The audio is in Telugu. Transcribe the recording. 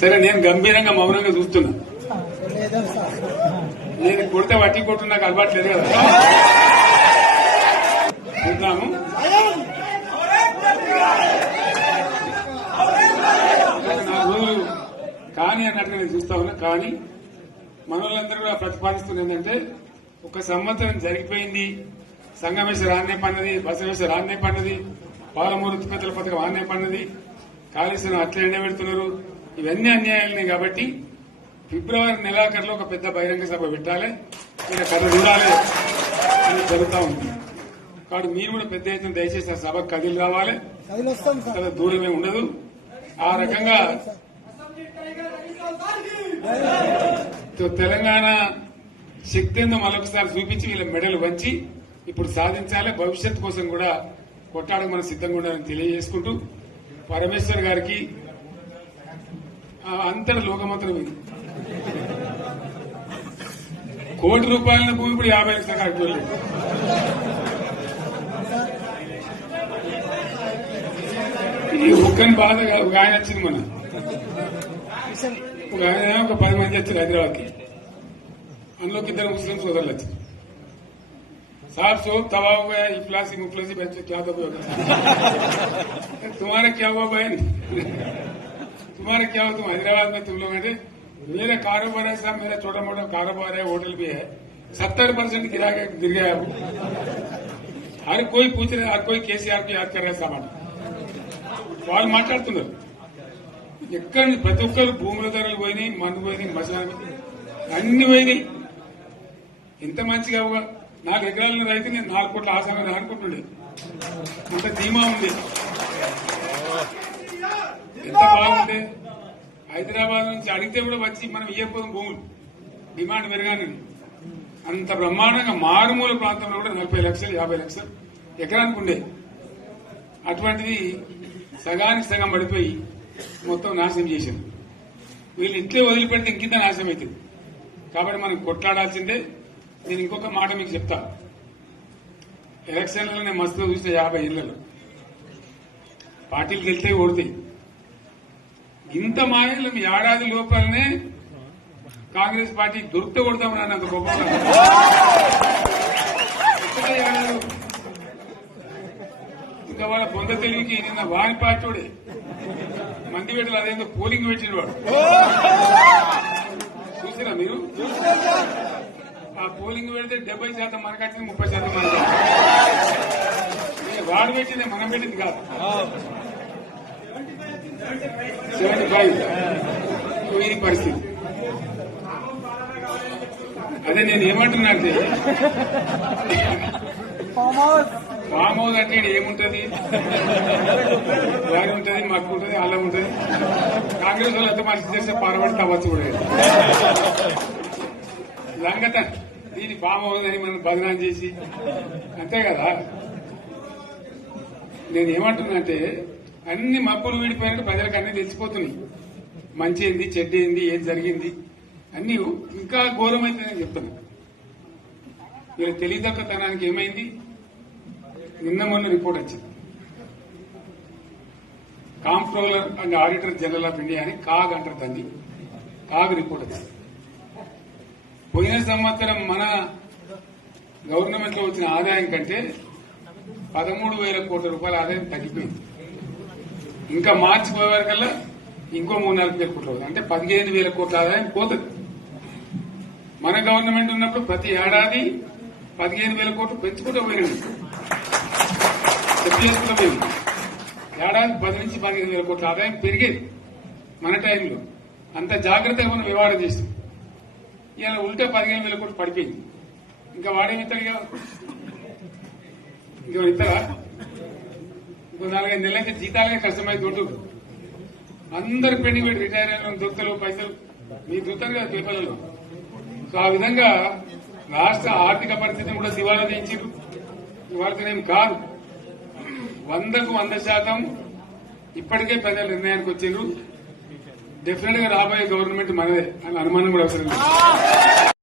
సరే నేను గంభీరంగా మౌనంగా చూస్తున్నా. నేను కొడితే వట్టి కొట్టు నాకు అలవాట్లేదు కదా. చూద్దాము. నా రోజులు కానీ అన్నట్టుగా నేను చూస్తా ఉన్నా. కానీ మనోళ్ళందరూ కూడా ప్రతిపాదిస్తున్న ఏంటంటే ఒక సంవత్సరం జరిగిపోయింది. సంగమేశ్వర ఆన్నే పన్నది, బసవేశ్వర ఆన్నే పన్నది, పాలమూరు ఉత్పత్తుల పథకం ఆన్నే పన్నది, కాళేశ్వరం అట్లా ఎండబెడుతున్నారు. ఇవన్నీ అన్యాయాలనే కాబట్టి ఫిబ్రవరి నెలాఖరులో ఒక పెద్ద బహిరంగ సభ పెట్టాలి, ఇక్కడ కథ చూడాలి అని జరుగుతూ ఉంది. కాబట్టి మీరు కూడా పెద్ద ఎత్తున దయచేసి ఆ సభకు కదిలి రావాలి. చాలా దూరమే ఉండదు. ఆ రకంగా తెలంగాణ శక్తి ఏందో మరొకసారి చూపించి వీళ్ళ మెడలు వంచి ఇప్పుడు సాధించాలి. భవిష్యత్ కోసం కూడా కొట్టాడకు మనం సిద్ధంగా ఉండాలని తెలియజేసుకుంటూ పరమేశ్వర్ గారికి అంతటి లోకమంత్రం ఇది. ₹1,00,00,000 భూమి ఇప్పుడు 50 లక్షల కాడికి వెళ్ళలేదు. ఈ ఒక్కని బాధ ఒక ఆయన వచ్చింది, మన ఒక ఆయన ఒక 10 మంది వచ్చారు హైదరాబాద్కి. అందులోకి 2 ముస్లిం సోదరులు వచ్చారు. साहब सोब तबाह हो गया, इफलासी मुफलसी बच्चे क्या दबे होगा. तुम्हारा क्या हुआ बहन, तुम्हारा क्या हुआ. तुम हैदराबाद में तुम लोग हैं. मेरा कारोबार है साहब, मेरा छोटा मोटा कारोबार है, होटल भी है. 70% गिर गया. हर कोई पूछ रहे, हर कोई केसीआर को याद कर रहा है सामान. వాళ్ళు మాట్లాడుతున్నారు. ఎక్కడ ప్రతి ఒక్కరు భూముల ధరలు పోయినాయి, మందు పోయినాయి, మసాలా అన్ని పోయినాయి. ఎంత మంచిగా 4 ఎకరాల రైతు నేను 4 కోట్ల ఆసాగా అనుకుంటుండే. అంత ధీమా ఉంది. ఎంత బాగుండే. హైదరాబాద్ నుంచి అడిగితే కూడా వచ్చి మనం ఇయ్యకపోదాం భూములు, డిమాండ్ పెరగానే. అంత బ్రహ్మాండంగా మారుమూల ప్రాంతంలో కూడా 40 లక్షలు 50 లక్షలు ఎకరానికి ఉండే. అటువంటిది సగానికి సగం పడిపోయి మొత్తం నాశనం చేశారు. వీళ్ళు ఇట్లే వదిలిపెడితే ఇంకింత నాశనం అవుతుంది. కాబట్టి మనం కొట్లాడాల్సిందే. నేను ఇంకొక మాట మీకు చెప్తా. ఎలక్షన్లలో నేను మస్తుగా చూస్తే 50 ఇళ్లలో పార్టీలు గెలితే ఓడితాయి. ఇంత మాయలు ఏడాది లోపలనే కాంగ్రెస్ పార్టీ దొరికితే కొడతామని అన్నంత గొప్పగా ఇంకా వాళ్ళ బొంద తెలివికి నిన్న వారి పార్టీ మంది పెట్టలు అదేందో పోలింగ్ పెట్టిన వాడు చూసిరా మీరు. ఆ పోలింగ్ పెడితే 70% మనకు వచ్చింది, 30% మనకు. వాడు పెట్టింది మనం పెట్టింది కాదు. 75 ఇది పరిస్థితి. అదే నేను ఏమంటున్నా అంటే ఫామ్ హౌస్ అంటే ఏముంటది, వారి ఉంటది, మాకు ఉంటది, అల్లం ఉంటది. కాంగ్రెస్ వాళ్ళు ఎంత మంచి చేస్తే పారబడి తవ్వచ్చు కూడా లంగత. దీన్ని ఫామ్ హౌస్ అని మనం బదనాం చేసి అంతే కదా. నేను ఏమంటున్నా అంటే అన్ని మబ్బులు వీడిపోయినట్టు ప్రజలకు అన్ని తెలిసిపోతున్నాయి. మంచి ఏంది, చెడ్డ ఏంది, ఏం జరిగింది అన్ని ఇంకా ఘోరమైందని చెప్తున్నా. వీళ్ళ తెలివితక్కువతనానికి ఏమైంది. నిన్న మొన్న రిపోర్ట్ వచ్చింది. Comptroller and auditor general of India అని కాగ్ అంటారు దాన్ని. కాగ్ రిపోర్ట్ వచ్చింది. పోయిన సంవత్సరం మన గవర్నమెంట్ లో వచ్చిన ఆదాయం కంటే 13,000 కోట్ల రూపాయల ఆదాయం తగ్గిపోయింది. ఇంకా మార్చి పోయే వరకల్లా ఇంకో 3-4 కోట్ల రూపాయలు అంటే 15,000 కోట్ల ఆదాయం పోతుంది. మన గవర్నమెంట్ ఉన్నప్పుడు ప్రతి ఏడాది 15,000 కోట్లు పెంచుకుంటూ పోయినది. చేసుకుంటూ పోయింది. ఏడాది 10 నుంచి 15,000 కోట్ల ఆదాయం పెరిగేది మన టైంలో. అంత జాగ్రత్తగా మనం వ్యవహారం చేస్తాం. ఇలా ఉల్టా 15,000 కోట్లు పడిపోయింది. ఇంకా వాడేమిస్తాడుగా, ఇంకో ఇస్తారా? ఇంకో 4-5 నెలల నుంచి జీతాలకే కష్టమైంది. దొడ్డు అందరు పెండింగ్ పెట్టి రిటైర్ అయిన దొరుకుతారు పైసలు మీరు దొరుకుతారు కదా పేపర్లలో. సో ఆ విధంగా రాష్ట్ర ఆర్థిక పరిస్థితిని కూడా దివాలా తీయించారు. ఇవాళనేం కాదు, 100కు 100% ఇప్పటికే ప్రజల నిర్ణయానికి వచ్చారు. డెఫినెట్ గా రాబోయే గవర్నమెంట్ మనదే అని అనుమానం కూడా అవసరం లేదు.